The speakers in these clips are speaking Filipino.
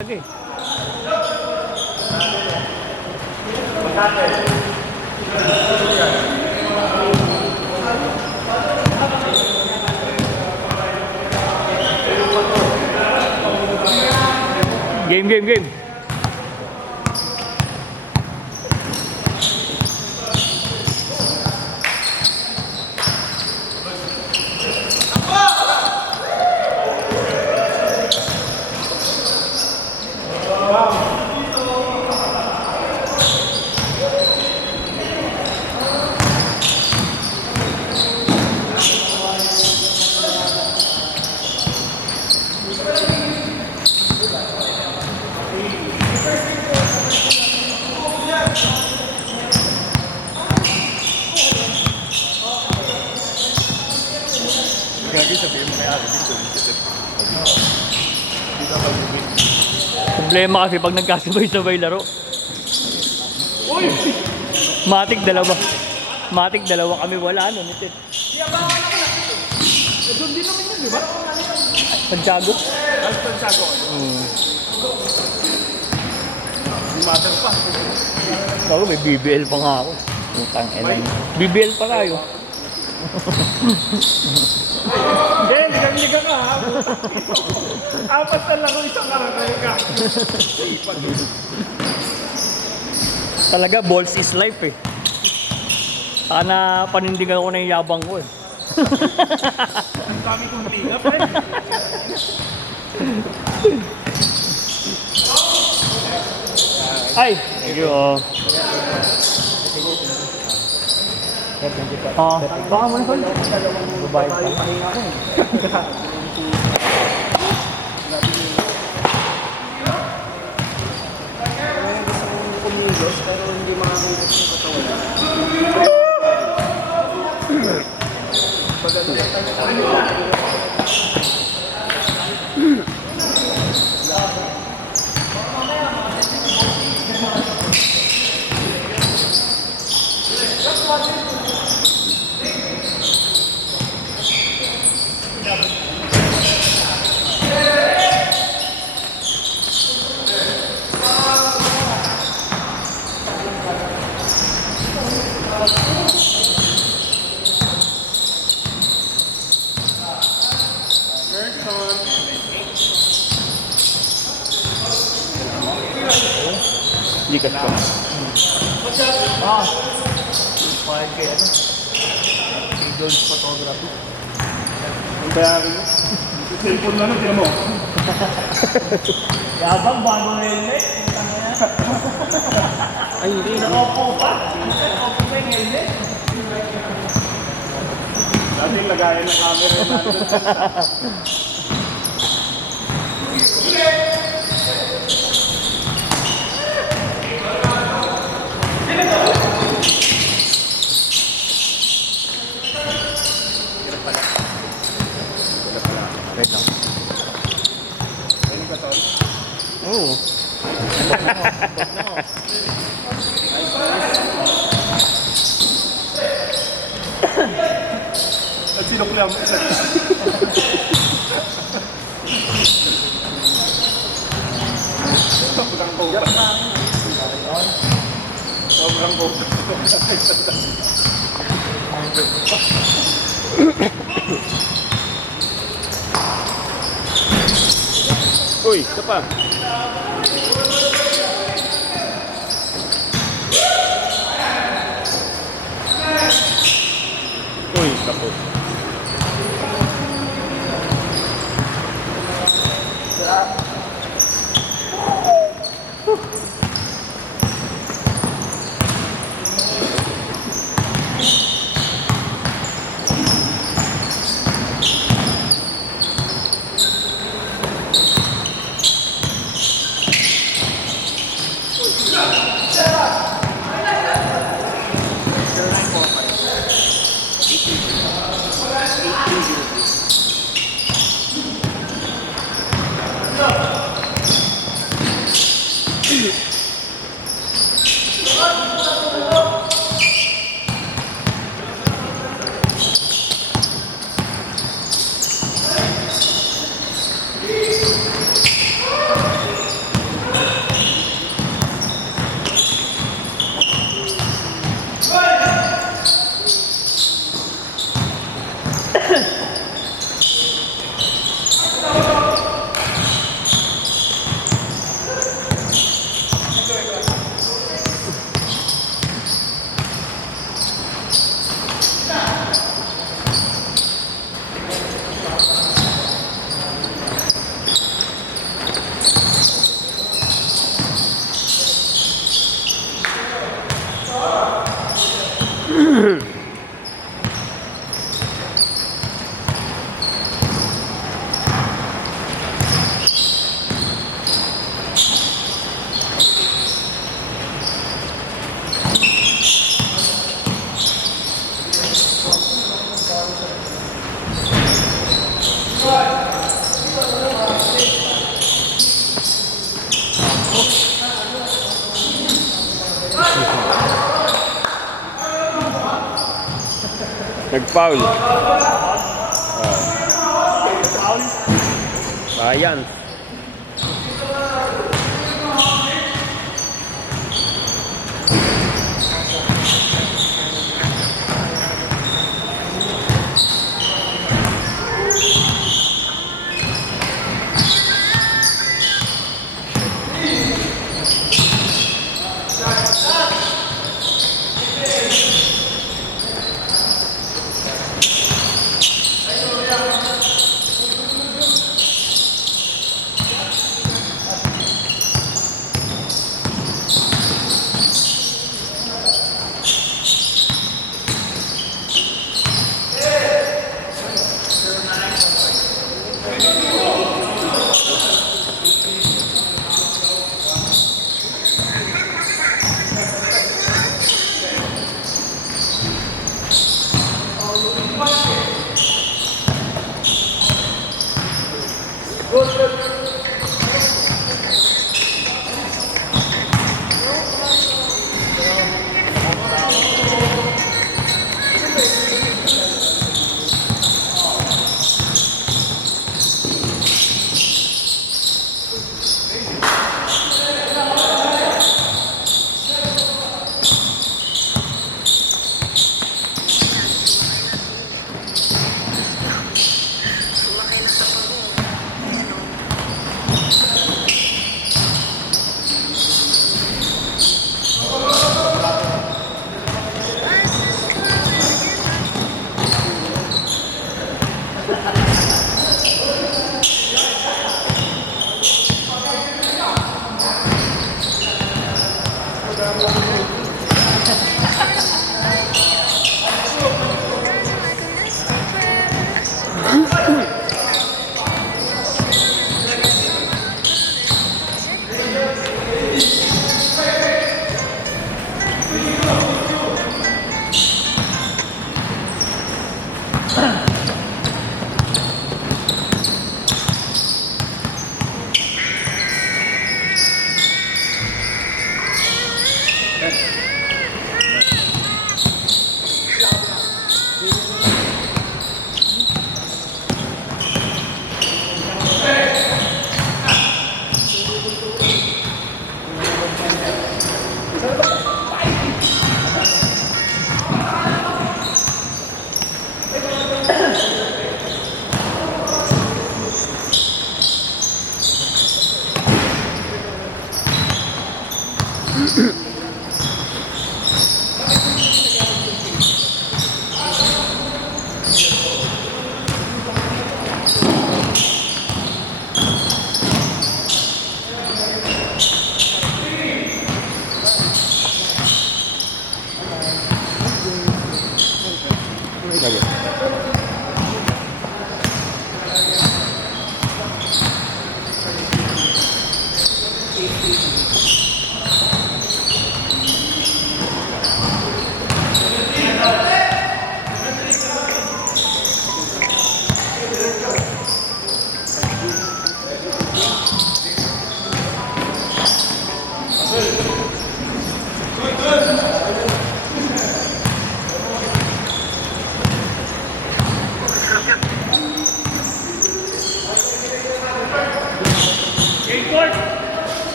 Okay. Game. Gagi sabihin mo kay Ate dito. Dito ka bumili. Problema kasi pag nagkasabay-sabay laro. Uy! Matik dalawa kami wala ano nito. Doon din naman yun, di ba? Santiago. Santiago. Di matter pa. Ako may BBL pa nga ako. Utang ina. BBL pa tayo. Hindi, ligang-ligang ka ha. Apat na lang ko isang karakay ka. Talaga balls is life eh. Sana panindigan ko na yung yabang ko eh. Ang dami kong tingap eh. Ay! Thank you. Baka mo na babae pa. Kumilos, pero hindi makakulit yung katawan. Hindi ka pa. Pahal kay ano? Idol's photography. Ang bayarin mo. Cellphone na lang, tinan mo. Yabang bago na helmet. Ay, hindi na opo pa. Opo pa yung helmet. Dating lagayan ng camera yung natin. Wait lang. Ano ka, Tol? Oo. At sinukla mo. Sobrang copa. Sobrang copa. Uy, ito pa. Uy, tapos. Nag-foul. Bayan.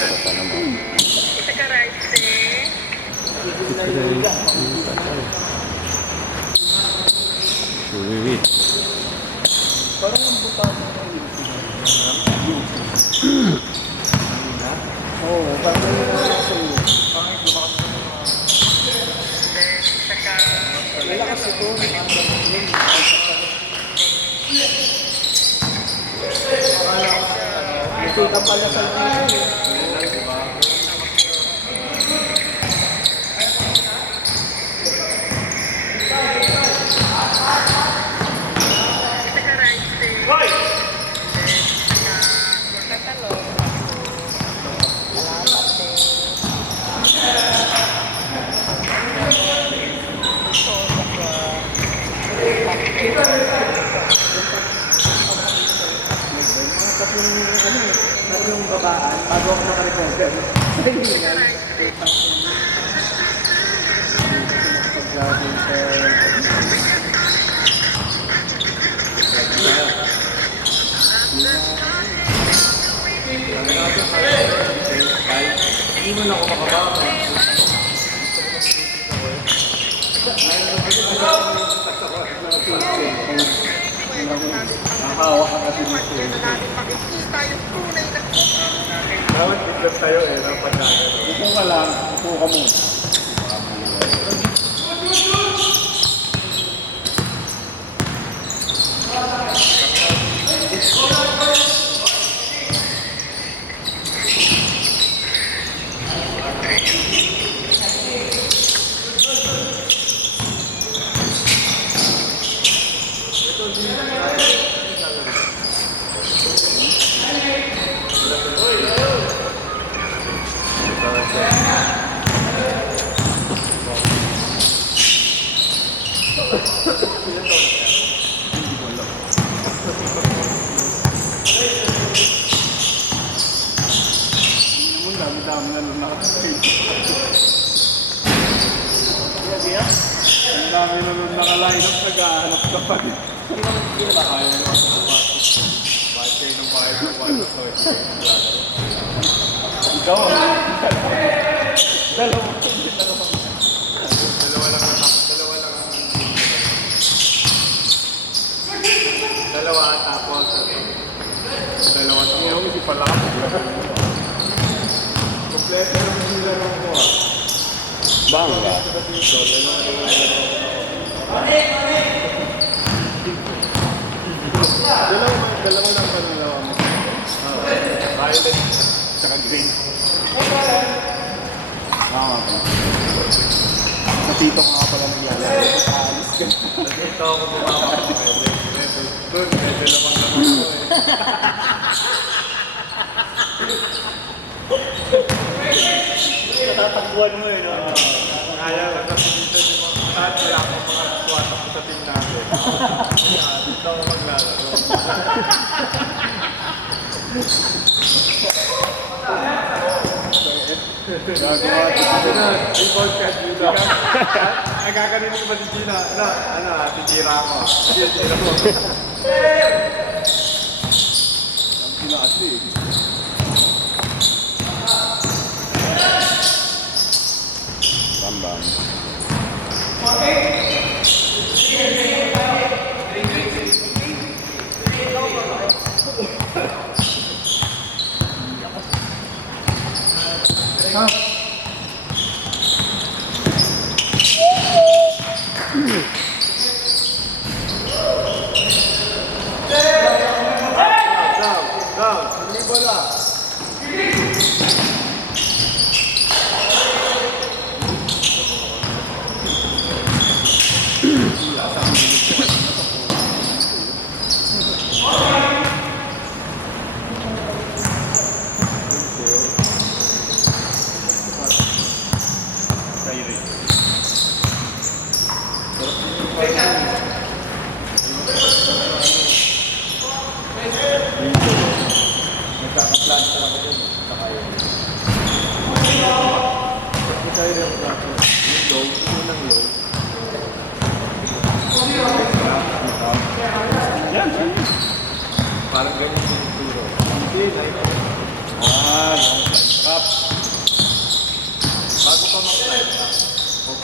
Basta naman. Sweet. Oo, parang malakas ito. Nakita pala sa video. Tatlong babaan, bago ako nakarecover. Hindi nga. Pag-vlogging hindi mo na ako makabaka. Nakahawa ka kasi dito. Dapat biglang tayo dapat natin. Upo ka lang, upo ka muna. Dami-dami na lang nakatapin. Ang dami na lang nakaline up, nag-aanap ka pa rin. Ayaw na ako napasok. Bakit kayo ng bahay ng water toy? Ikaw dalawa tapos dalawa tapos hindi pala ako. Kompleto na sila ng ko ah. Bangga. Dalawa lang pa nalawa mo. Violet tsaka green. Tama pa. Natito ko nga pala naglalaro. Aalis ka. Natito ako bumama. Doon, medyo lamang-lamang ko eh. Natatakbuhan mo eh, no? Kaya lang, kasi dito di ba, kahit wala akong mga tuwatak ko sa team natin. Kaya, dito ako maglalaro. Gagawa ito na, report card dito. Ang gaganin ko ba si Gina? Titira ako. Hindi, titira mo. Ang pinasi eh. Bambang. Down. Hindi bola. Nagkakaplan ka lang ito. Tayo rin ang plato. Yung low, unang low. Yan. Parang ganyan yung turo. Hindi,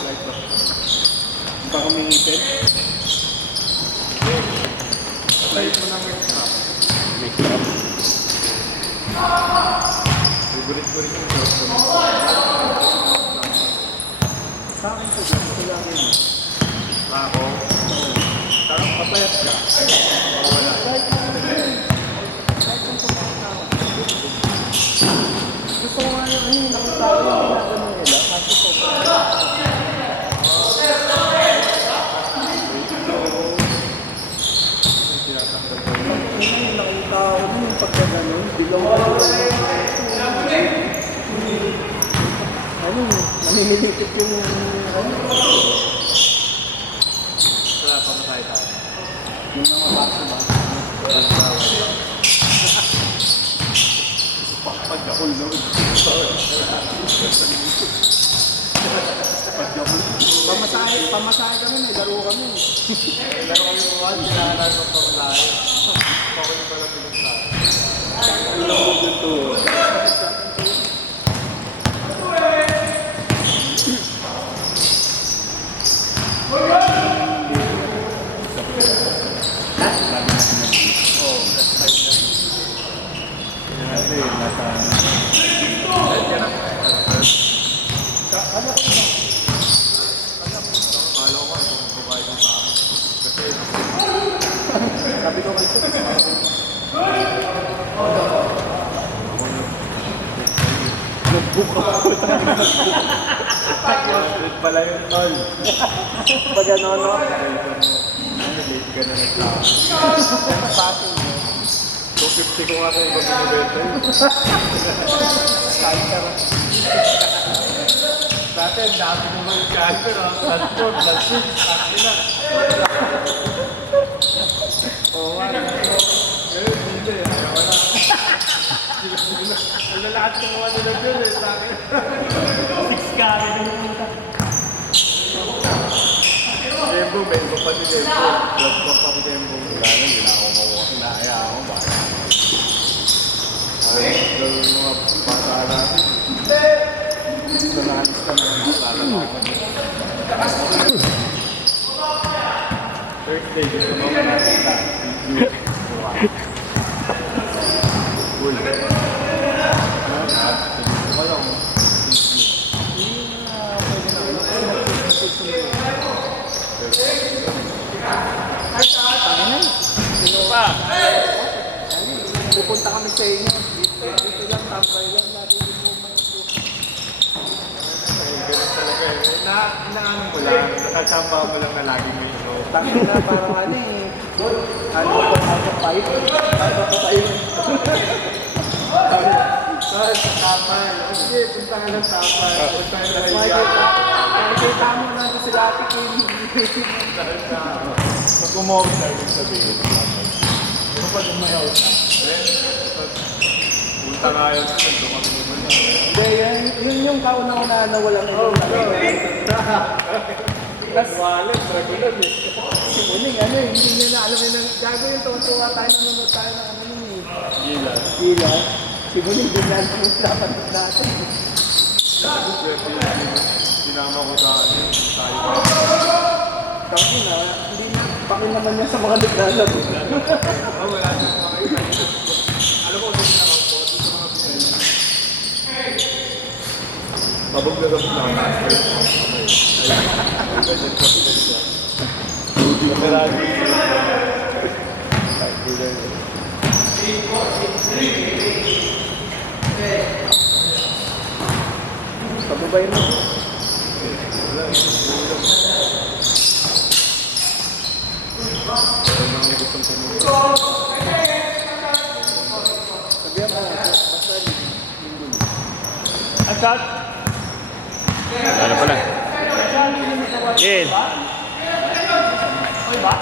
Light ba? Baka kumingipin. Light mo ng mix up. Mix up. Favorite ko rin yung short ko. Sa akin po, gusto lang yun. Ako? Parang papayat ka. Wala. Gusto ko nga yung nakita ko yung ginagano nila. Kasi po ba? Yung nakita ko yung pagkagano, bilaw ko ano, naninilikit yung ano. Wala, pamatay tayo. Yung mga basa. Pagkakulog. Pamasahe kami, may laro kami. Laro kami mo ba? Sinahanan mo pa tayo. Pakul pa lang bilang tayo. Ano mo dito? Sabi ko kayo. Notebook ako. Red pala yung tol. Pag ano, no? Late ka na nagtao. Pasin mo. 250 ko nga kayo pag binibenta yun. Kahit ka rin. Dati, ang dami naman yung calper. Last 4, last 6. Akin na. Oo nga. Ngayon, hindi. Ayaw na. Ang lahat ng mga nilag yun eh. Sa akin. 6 ka rin ang pumunta. Dembo, Dembo pa si Dembo. Blood pa pa si Dembo. Wala na, hindi na ako makuha. Hinahaya ako. Bakit? Ay, gawin yung mga bata natin. Nanahalis ka na. Lalalaman. Thursday, gusto mo ka natin ka. Uy. Walang. Sino pa? Pupunta kami sa inyo. Dito lang, tambay lang. Lagi din mo mga Ganun talaga eh. Inaano mo lang. Nakachamba mo lang na lagi mo ito. Tangin na parang ano eh. Ano ko, ano pipe? Ano ko tayo? Sa tapay. Sige, punta ka ng tapay. Punta ka ng Nakikita mo na doon sila Ate Kim. Pag umawag na rin sabihin. Kapag umayaw na. Punta nga yun. Punta kami naman na. Hindi, yun yung kauna-una na walang ibang Tapos wallet, regular eh. Uling, ano eh, hindi nyo na alam yun. Gago yung tuwa tayo, nanonood tayo ng ano yun eh. Gila. Gila. Siguro hindi na alam yung dapat natin. Sinama ko sa ano yun. Tayo ba? Tapos na, hindi na. Bakit naman niya sa mga naglalaro? Oh, wala na mga kaibigan. Alam mo, dito na ako po. Dito sa mga pinay. Babag na gabag lang. Pababay mo. Sabihan mo nga, basta Ang shot? Ano pala? Yes. Oy ba?